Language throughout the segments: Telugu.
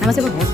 నమస్తే బాబు.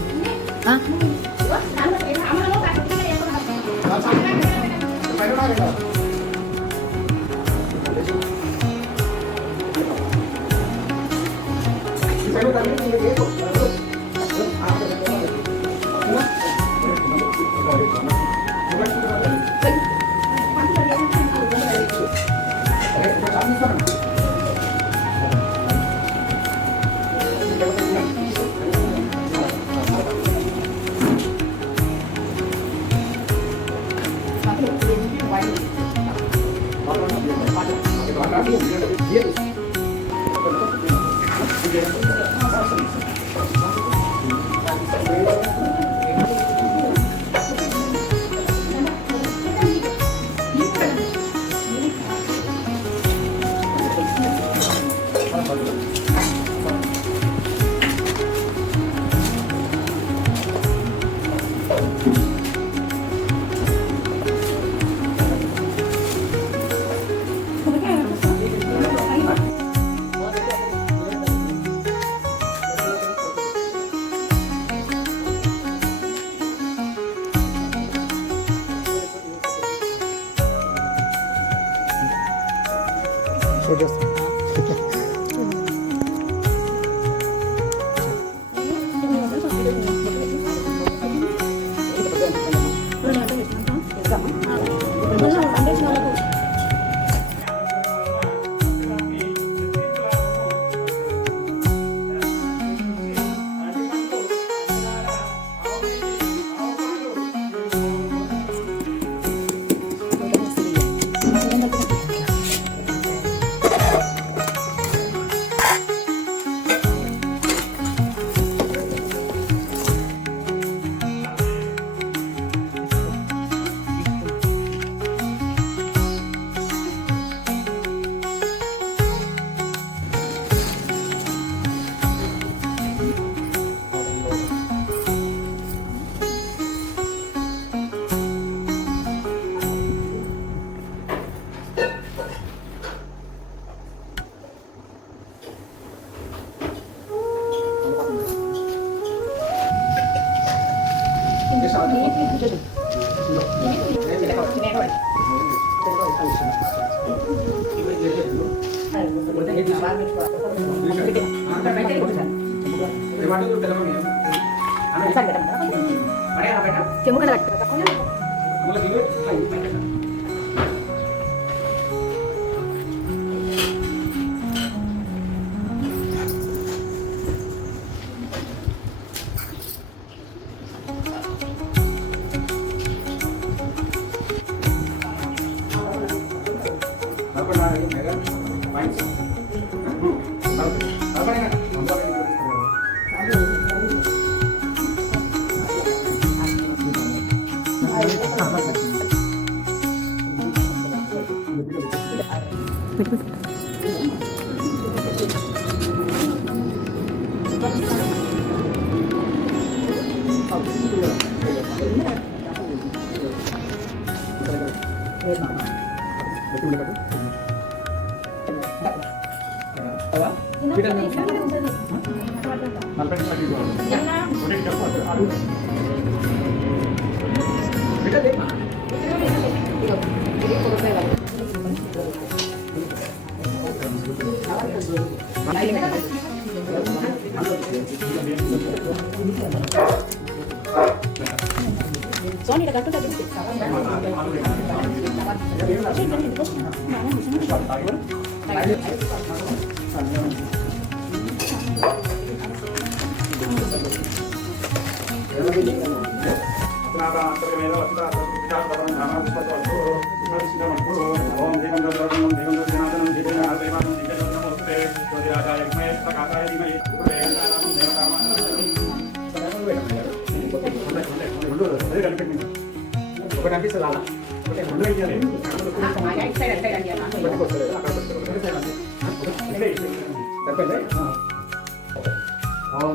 ओम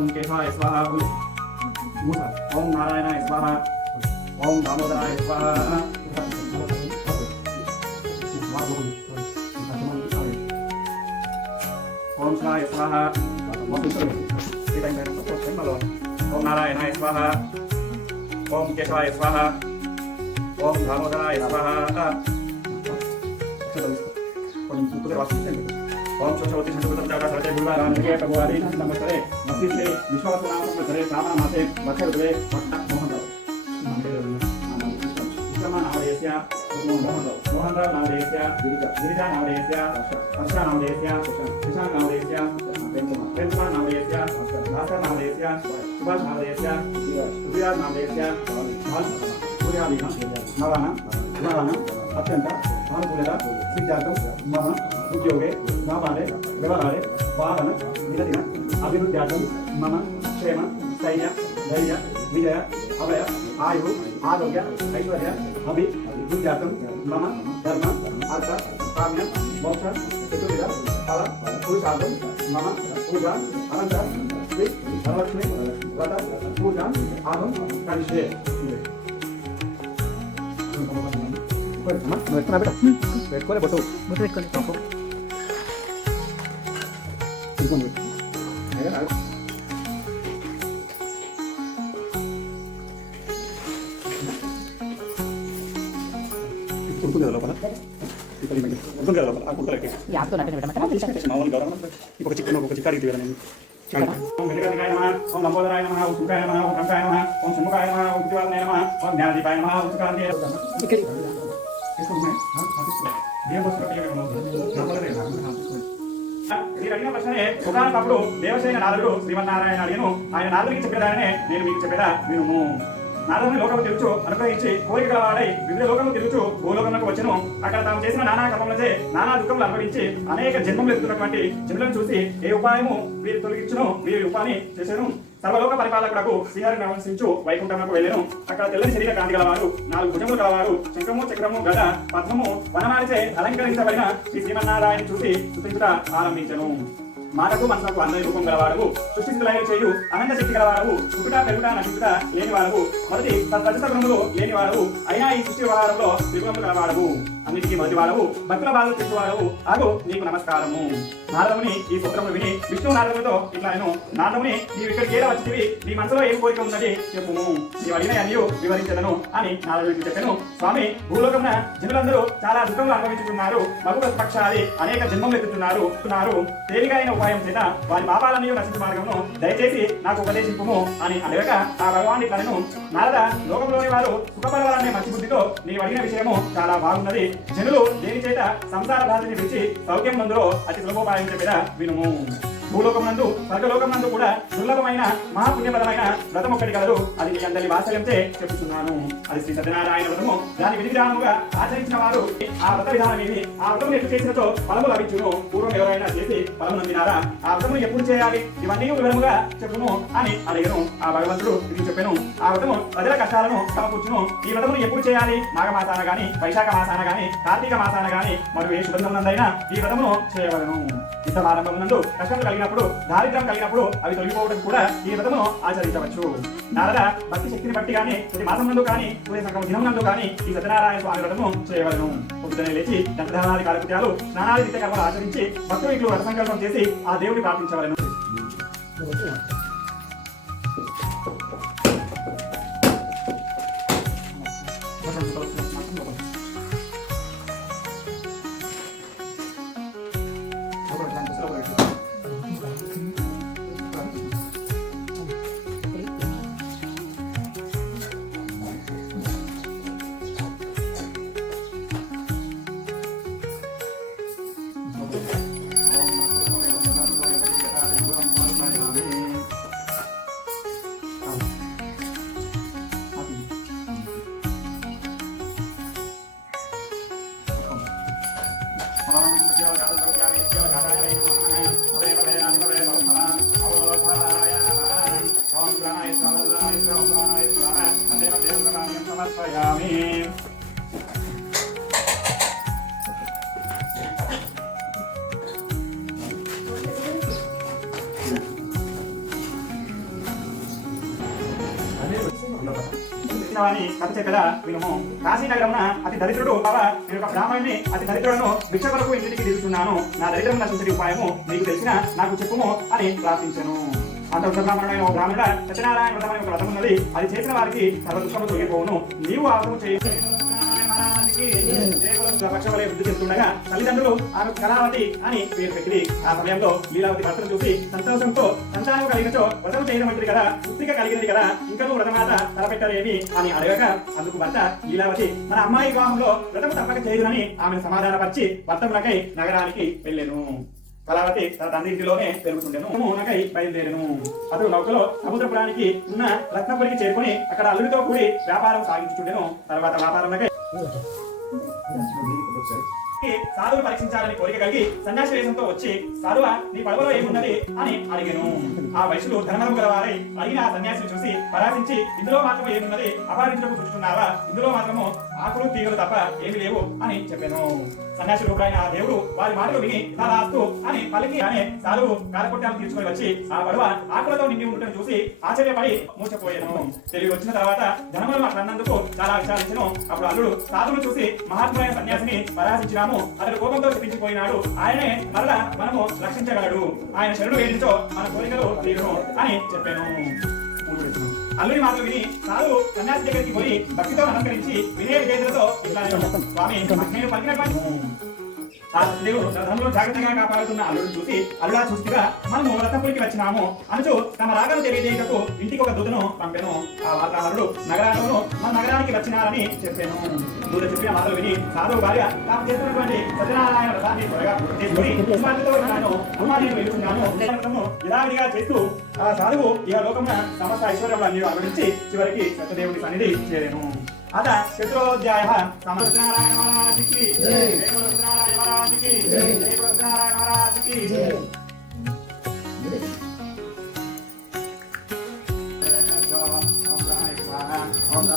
केशवाय स्वाहा ओम नारायणाय स्वाहा ओम दामोदराय स्वाहा ओम शिवाय स्वाहा ओम नारायणाय स्वाहा ओम केशवाय स्वाहा ओम दामोदराय स्वाहा ओम शोषवती संस्कृतं जाता सरते गुरुवारां निके भगवानी नमस्ते मस्तिष्के विश्वासनाम संवत्सरे श्रावण मासे वर्षऋतुवे मोहनराव नामधेयस्य मोहनराव नामधेयस्य गिरिजा नामधेयस्य हर्षा नामधेयस्य शशांक नामधेयस्य प्रेमकुमार नामधेयस्य भास्कर नामधेयस्य सुभाष नामधेयस्य पृथ्वीराज नामधेयस्य सूर्यादीनां नवानां अत्यंत अनुकूलता सिद्धार्थं मम उद्योगे व्यापारे व्यवहारे वाहन दिनदिन अभिवृद्ध्यार्थं मम क्षेम स्थैर्य धैर्य विजय अभय आयु आरोग्य ऐश्वर्य अभिवृद्ध्यार्थं मम धर्म अर्थ काम्य मोक्ष चतुर्विध फल पुरुषार्थं मम पूजा अनंत श्री धनलक्ष्मी व्रत पूजा अहं करिष्ये పెట్టుకోలే బొట్టు బొట్టు పెట్టుకోండి ఉంటుంది కదా లోపల ఉంటుంది కదా లోపల ఆ కుక్కలకి ఒక చికెన్ ఒక చిక్కడికి తీయాలి ओम गणपतिकाय नमः ओम लंबोदराय नमः ओम सुखाय नमः ओम कंकाय नमः ओम सुमुखाय नमः ओम कुटिवालनाय नमः ओम ज्ञानदीपाय नमः ओम सुखांते इकड़ी इसको मैं ये बस कटिया में ఈ అడిగిన ప్రశ్నే ఒకనప్పుడు దేవసేన నారదుడు శ్రీమన్నారాయణ అడిగను ఆయన నారదుడికి చెప్పేదానే నేను మీకు చెప్పేదా వినుము నారదుని లోకము తిరుగుచు అనుగ్రహించి కోరిక గలవాడై వివిధ లోకము తిరుగుచు భూలోకములకు వచ్చెను అక్కడ తాము చేసిన నానా కర్మలచే నానా దుఃఖములు అనుభవించి అనేక జన్మములు ఎత్తున్నటువంటి జనులను చూసి ఏ ఉపాయము వీరు తొలగించును వీరి ఉపాని చేశాను సర్వలోక పరిపాలకులకు శ్రీహరి నమస్కరించు వైకుంఠములకు వెళ్ళాను అక్కడ తెల్లని శరీర కాంతి గలవారు 4 భుజములు గలవారు శంఖము చక్రము గద పద్మము వనమాలిచే అలంకరించబడిన శ్రీ శ్రీమన్నారాయణ చూసి స్తుతించుట ఆరంభించను మాటకు మనసుకు అందరి రూపం గలవాడు సృష్టిస్థితులైన చేయు అనంత శక్తి గలవాడు పుట్టుట పెరుగుట నశించుట లేనివాడు మొదటి తద్రజత గుణములు లేనివాడు అయినా ఈ సృష్టి వ్యవహారంలో త్రిగుణములు గలవాడు అన్నిటికీ మొదటివాడవు భక్తుల బాధలు తెచ్చువాడవు అగు నీకు నమస్కారము నారదుని ఈ సూత్రములు విని విష్ణు నారదునితో ఇట్లా నేను నారదుని నీవు ఇక్కడికి ఏదో వచ్చివి నీ మనసులో ఏం కోరిక ఉన్నది చెప్పుము నీవు అడిగిన అన్ని వివరించదను అని నారదుడికి చెప్పాను స్వామి భూలోకమున జనులందరూ చాలా దుఃఖములు అనుభవించుతున్నారు మగువ పక్షాది అనేక జన్మములు ఎత్తుతున్నారు తేలికైన ఉపాయం చేత వారి పాపాలన్నీ నశించు మార్గమును దయచేసి నాకు ఉపదేశింపుము అని అడగక ఆ భగవాన్ ఇట్లా నేను నారద లోకంలోని వారు సుఖపడవాలనే మంచి బుద్ధితో నీవు అడిగిన విషయము చాలా బాగున్నది జనులు దేని చేత సంసార బాధని విడిచి సౌఖ్యం నందులో అతి సులభోపాయం చెప్పేదా వినుము భూలోకమునందు స్వర్గలోకమునందు కూడా దుర్లభమైన మహాపుణ్యపదమైన వ్రతం ఒక్కటి కలదు అది మీ అందరి వాత్సల్యంతో చెప్పుతున్నాను అది శ్రీ సత్యనారాయణ వ్రతము దాని విధి విధానముగా ఆచరించిన వారు ఆ వ్రత విధానం ఏమి ఆ వ్రతం ఎప్పుడు చేసినతో ఫలము లభించును పూర్వం ఎవరైనా చేసి ఫలము నందినారా ఆ వ్రతము ఎప్పుడు చేయాలి ఇవన్నీ వివరముగా చెప్పును అని అడిగను ఆ భగవంతుడు ఇది చెప్పాను ఆ వ్రతము ప్రజల కష్టాలను సమకూర్చును ఈ వ్రతమును ఎప్పుడు చేయాలి మాఘమాసాన గాని వైశాఖ మాసాన గాని కార్తీక మాసాన గాని మరియు ఏ శుభందైనా ఈ వ్రతమును చేయవలను యుద్ధమారంభమునందు కష్టం కలిగినప్పుడు దారిద్ర్యం కలిగినప్పుడు అవి తొలగిపోవడం కూడా ఈ వ్రతమును ఆచరించవచ్చు నారద భక్తి శక్తిని బట్టి కానీ ప్రతి మాసం నందు కానీ సూర్య సంక్రమ దినం నందు కానీ ఈ సత్యనారాయణ స్వామి వ్రతము చేయవలను పొద్దునే లేచి దంతధానాది కార్యకృత్యాలు స్నానాది నిత్య కర్మలు ఆచరించి భక్తులు ఇట్లు వ్రత సంకల్పం చేసి ఆ దేవుడిని ప్రార్థించవలను వచ్చిన వాని కథ చెప్పేదా వినుము. కాశీ నగరమున అతి దరిద్రుడు బావ, నేను ఒక బ్రాహ్మణుని అతి దరిద్రులను భిక్ష కొరకు ఇంటికి తిరుగుతున్నాను. నా దరిద్రం నశించే ఉపాయము నీకు తెలిసిన నాకు చెప్పుము అని ప్రార్థించాను. అంత బ్రాహ్మణుడైన ఓ బ్రాహ్మణ సత్యనారాయణ వ్రతం అనే ఒక వ్రతం ఉన్నది. అది చేసిన వారికి సర్వ దుఃఖము తొలగిపోవును. నీవు ఆ వ్రతము చేసి పక్షవలే వృద్ధి చెందుతుండగా తల్లిదండ్రులు ఆమె కళావతి అని పేరు పెట్టి ఆ సమయంలో లీలావతి భర్తను చూసి సంతోషంతో సంతానం కలిగినచో వ్రతం చేయడం మంచిది కదా, పుత్రిక కలిగినది కదా, ఇంకా వ్రతమాత తలపెట్టారేమి అని అడగగా అందుకు భర్త లీలావతి మన అమ్మాయి వివాహంలో వ్రతము తప్పక చేయదునని ఆమెను సమాధానపరిచి భర్తమునకై నగరానికి వెళ్ళెను. కళావతి తన తండ్రి ఇంటిలోనే పెరుగుతుండెను. నకై బయలుదేరెను. అతడు నౌకలో సముద్రపురానికి ఉన్న రత్నపురికి చేరుకుని అక్కడ అల్లుడితో కూడి వ్యాపారం సాగించుతుండెను. తర్వాత వ్యాపారంకై సాధువు పరీక్షించాలని కోరిక కలిగి సన్యాసి వేషంతో వచ్చి సాధువా నీ పడవలో ఏమున్నది అని అడిగాను. ఆ వయసులో ధనమరము గలవారై అడిగిన ఆ సన్యాసిని చూసి పరాశించి ఇందులో మాత్రం ఏమున్నది అపహరించడానికి చూస్తున్నావా, ఇందులో మాత్రము ఆకులు తీగలు తప్ప ఏమి లేవు అని చెప్పాను. సన్యాసి రూపాయన ఆ దేవుడు వారి మాటలు విని తలాస్తు అని పలికి అనే సాధువు కాలకొట్టాలను తీసుకుని వచ్చి ఆ పడవ ఆకులతో నిండి ఉండటం చూసి ఆశ్చర్యపడి మూర్చపోయాను. తెలివి వచ్చిన తర్వాత ధనములు అన్నందుకు చాలా విచారించను. అప్పుడు అల్లుడు సాధువును చూసి మహాత్ములైన సన్యాసిని పరాశించినాము, అతడు కోపంతో చెప్పించిపోయినాడు, ఆయనే మరలా మనము రక్షించగలడు, ఆయన శరణు వేడించో మన కోరికలు తీరును అని చెప్పాను. అల్లుడి మాటలు విని సాధువు సన్యాసి దగ్గరికి పోయి భక్తితో నమస్కరించి వినయ విజేతలతో ఇట్లా స్వామి నేను పలికినటువంటి దేవుడు రథంలో జాగ్రత్తగా కాపాడుతున్న అల్లుడు చూసి అల్లుడా చూసిగా మనము రథపురికి వచ్చినాము అనుచు తమ రాగను తెలియజేయటకు ఇంటికి ఒక దూతను పంపెను. ఆ వార్తాహరుడు నగరాలను మన నగరానికి వచ్చినారని చెప్పాను. దూత చెప్పిన మాటలు విని సాధువు భార్య తాము చేస్తున్నటువంటి సత్యనారాయణ వ్రతాన్ని త్వరగా పూర్తి చేసుకుని అమ్మా నేను వెళ్తున్నాను యథావిధిగా చేస్తూ ఆ సాధువు ఇక లోకమున సమస్త ఐశ్వర్యములన్నీ అనుభవించి చివరికి సత్యదేవుడి సన్నిధి చేరేను. అత చతురోధ్యాయ సత్యనారాయణ మహారాజుకి సత్యనారాయణ మహారాజుకి సత్యనారాయణ మహారాజుకి ఓం